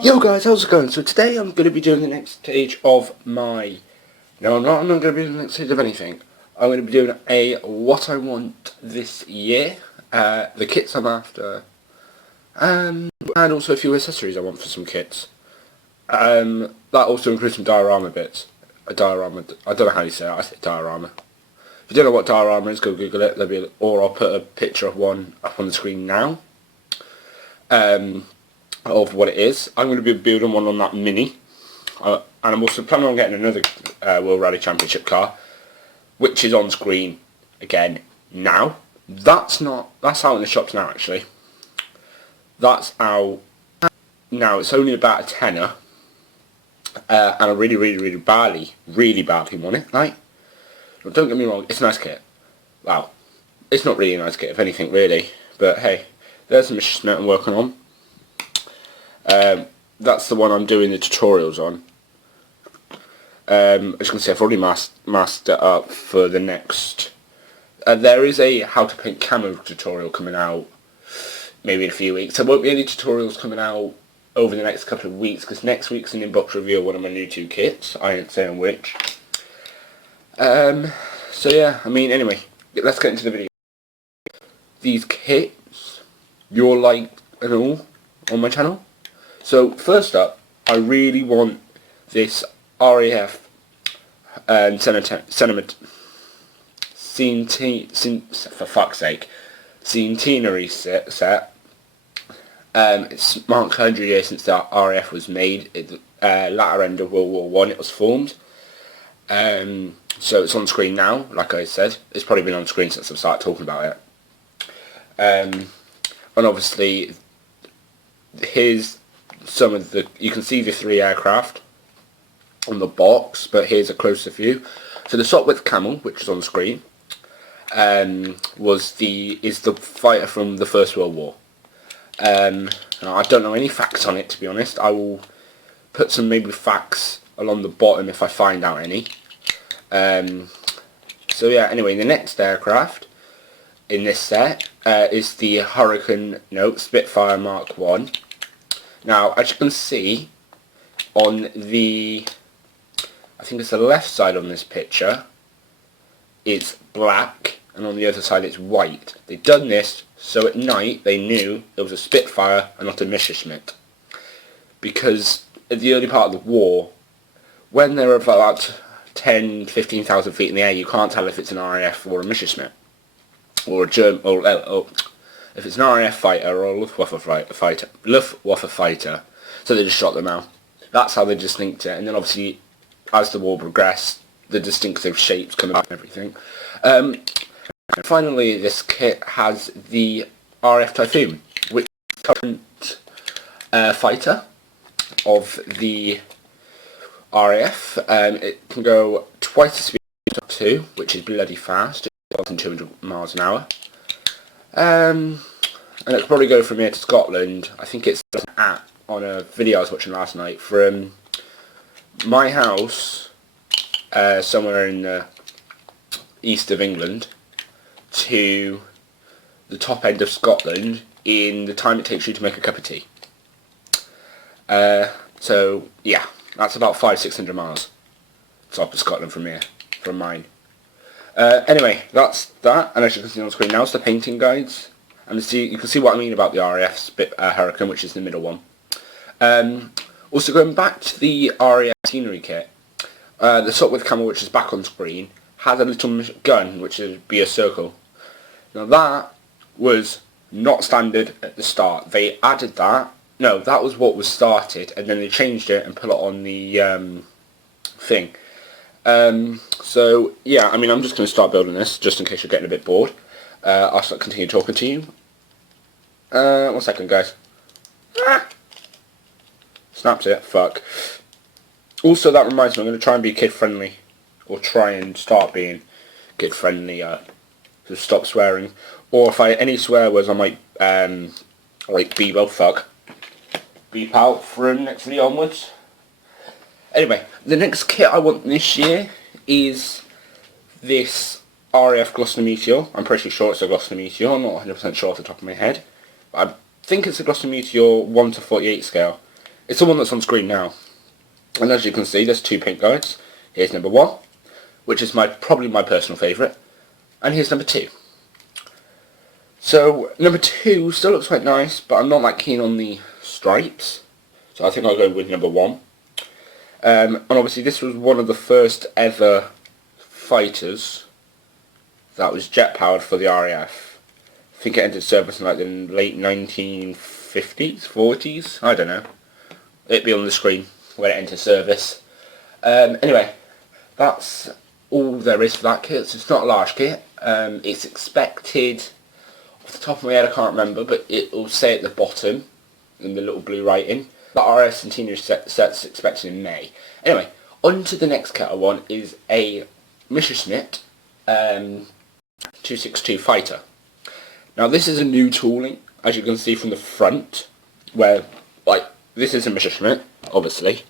Yo guys, how's it going? So today I'm going to be doing the next stage of my... No, I'm not going to be doing the next stage of anything. I'm going to be doing a what I want this year, the kits I'm after, and also a few accessories I want for some kits. That also includes some diorama bits. A diorama, I don't know how you say it, I say diorama. If you don't know what diorama is, go Google it, or I'll put a picture of one up on the screen now. Of what it is. I'm going to be building one on that Mini, and I'm also planning on getting another World Rally Championship car, which is on screen again now. That's out in the shops now actually. That's out now. It's only about a tenner, and I really badly want it. Like, don't get me wrong, it's a nice kit. Wow, it's not really a nice kit if anything really, but hey, there's the mission I'm working on. That's the one I'm doing the tutorials on. As you can see, I've already masked it up for the next... there is a how to paint camo tutorial coming out maybe in a few weeks. There won't be any tutorials coming out over the next couple of weeks, because next week's an inbox review of one of my new 2 kits. I ain't saying which. So yeah, I mean, anyway, let's get into the video. These kits, you'll like and all on my channel. So first up, I really want this RAF Centenary set. It's marked 100 years since the RAF was made. At the latter end of World War I it was formed. So it's on screen now, like I said. It's probably been on screen since I started talking about it. And obviously, here's some of the... You can see the 3 aircraft on the box, but here's a closer view. So the Sopwith Camel, which is on screen, is the fighter from the First World War. I don't know any facts on it, to be honest. I will put some maybe facts along the bottom if I find out any. So yeah, anyway, the next aircraft in this set is the Spitfire Mark 1. Now, as you can see, on the, I think it's the left side on this picture, it's black, and on the other side it's white. They've done this so at night they knew it was a Spitfire and not a Messerschmitt. Because at the early part of the war, when they're about 10-15,000 feet in the air, you can't tell if it's an RAF or a Messerschmitt, or a German, or if it's an RAF fighter or a Luftwaffe fighter. So they just shot them out. That's how they distinct it. And then obviously, as the war progressed, the distinctive shapes come about and everything. Finally, this kit has the RAF Typhoon, which is the current fighter of the RAF. It can go twice the speed of 2, which is bloody fast, 1,200 miles an hour. And it could probably go from here to Scotland. I think it's on a video I was watching last night, from my house, somewhere in the east of England, to the top end of Scotland in the time it takes you to make a cup of tea. So yeah, that's about 500-600 miles top of Scotland from here, from mine. Anyway, that's that, and as you can see on screen now, it's the painting guides, and you can see what I mean about the RAF Hurricane, which is the middle one. Also, going back to the RAF scenery kit, the Sopwith Camel, which is back on screen, has a little gun, which would be a circle. Now that was not standard at the start. They added that. No, that was what was started, and then they changed it and put it on the thing. So yeah, I mean, I'm just going to start building this, just in case you're getting a bit bored. I'll continue talking to you. 1 second, guys. Snaps it, fuck. Also, that reminds me, I'm going to try and be kid-friendly. Or try and start being kid-friendly, to stop swearing. Or if any swear words, I might, like Bebo, fuck. Beep out from next video onwards. Anyway, the next kit I want this year is this RAF Gloucester Meteor. I'm pretty sure it's a Gloucester Meteor, I'm not 100% sure off the top of my head. But I think it's a Gloucester Meteor 1:48 scale. It's the one that's on screen now. And as you can see, there's 2 paint guides. Here's number 1, which is probably my personal favourite. And here's number 2. So, number 2 still looks quite nice, but I'm not that keen on the stripes. So I think I'll go with number 1. And obviously this was one of the first ever fighters that was jet powered for the RAF. I think it entered service in like the late 1950s, 40s, I don't know. It'd be on the screen when it enters service. Anyway, that's all there is for that kit. So it's not a large kit. It's expected, off the top of my head I can't remember, but it will say at the bottom in the little blue writing, the RAF Centenary set's expected in May. Anyway, on to the next kit I want is a Messerschmitt 262 fighter. Now this is a new tooling, as you can see from the front, where, like, this is a Messerschmitt, obviously.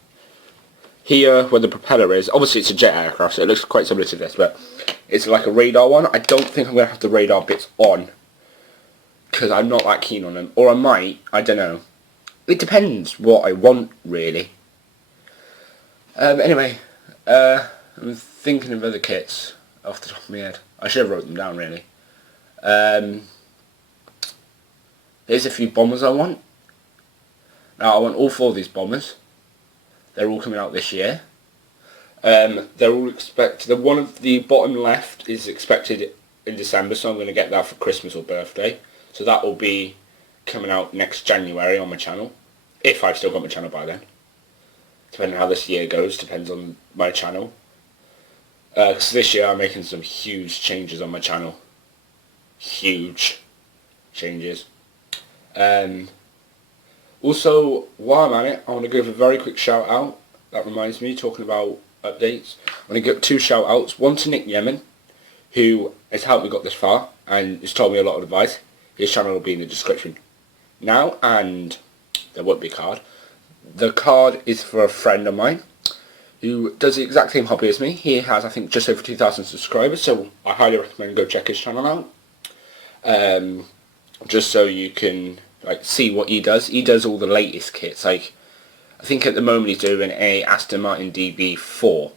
Here, where the propeller is, obviously it's a jet aircraft, so it looks quite similar to this, but it's like a radar one. I don't think I'm going to have the radar bits on, because I'm not that keen on them. Or I might, I don't know. It depends what I want, really. Anyway, I'm thinking of other kits off the top of my head. I should have wrote them down, really. Here's a few bombers I want. Now, I want all 4 of these bombers. They're all coming out this year. They're all expected. The one at the bottom left is expected in December, so I'm going to get that for Christmas or birthday. So that will be coming out next January on my channel, if I've still got my channel by then. Depending on how this year goes, depends on my channel. Because this year I'm making some huge changes on my channel. Huge changes. Also, while I'm at it, I want to give a very quick shout out. That reminds me, talking about updates, I want to give 2 shout outs. One to Nick Yemen, who has helped me got this far and has told me a lot of advice. His channel will be in the description now, and there won't be a card. The card is for a friend of mine who does the exact same hobby as me. He has, I think, just over 2,000 subscribers, so I highly recommend go check his channel out. Just so you can see what he does. He does all the latest kits. Like, I think at the moment he's doing a Aston Martin DB4.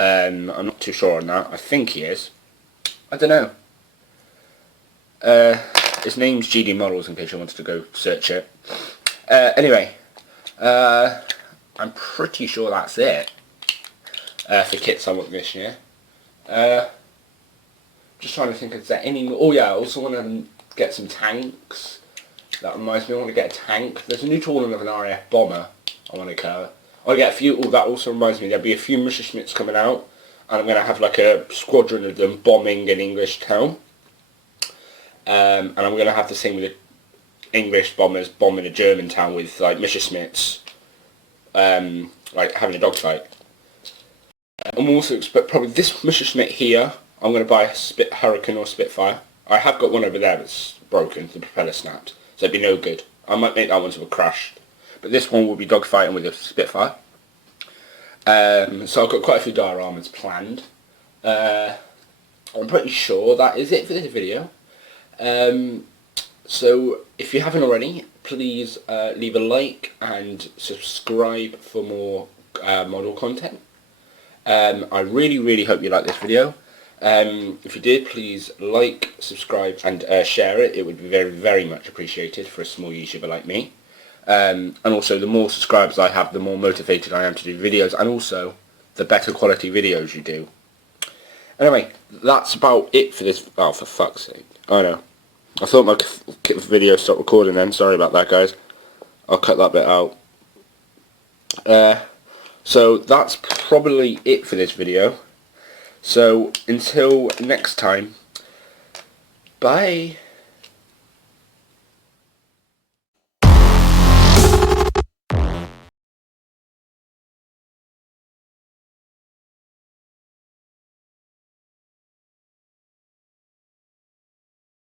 I'm not too sure on that. I think he is. I don't know. His name's GD Models, in case you wanted to go search it. Anyway, I'm pretty sure that's it for kits I want this year. Just trying to think, is there any more? Oh yeah, I also want to get some tanks. That reminds me, I want to get a tank. There's a new tooling of an RAF bomber I want to cover. I want to get a few. Oh, that also reminds me, there'll be a few Messerschmitts coming out, and I'm going to have like a squadron of them bombing an English town. And I'm going to have the same with the English bombers bombing a German town with like Messerschmitts, like having a dogfight. I'm also expect probably this Messerschmitt here. I'm going to buy a Hurricane or Spitfire. I have got one over there that's broken. The propeller snapped, so it'd be no good. I might make that one to a crash, but this one will be dogfighting with a Spitfire. So I've got quite a few dioramas planned. I'm pretty sure that is it for this video. So if you haven't already, please leave a like and subscribe for more model content. I really hope you like this video. If you did, please like, subscribe and share it. It would be very much appreciated for a small YouTuber like me. And also, the more subscribers I have, the more motivated I am to do videos, and also the better quality videos you do. Anyway, that's about it for this. Oh, for fuck's sake. I know. I thought my video stopped recording then. Sorry about that, guys. I'll cut that bit out. So that's probably it for this video. So until next time, bye.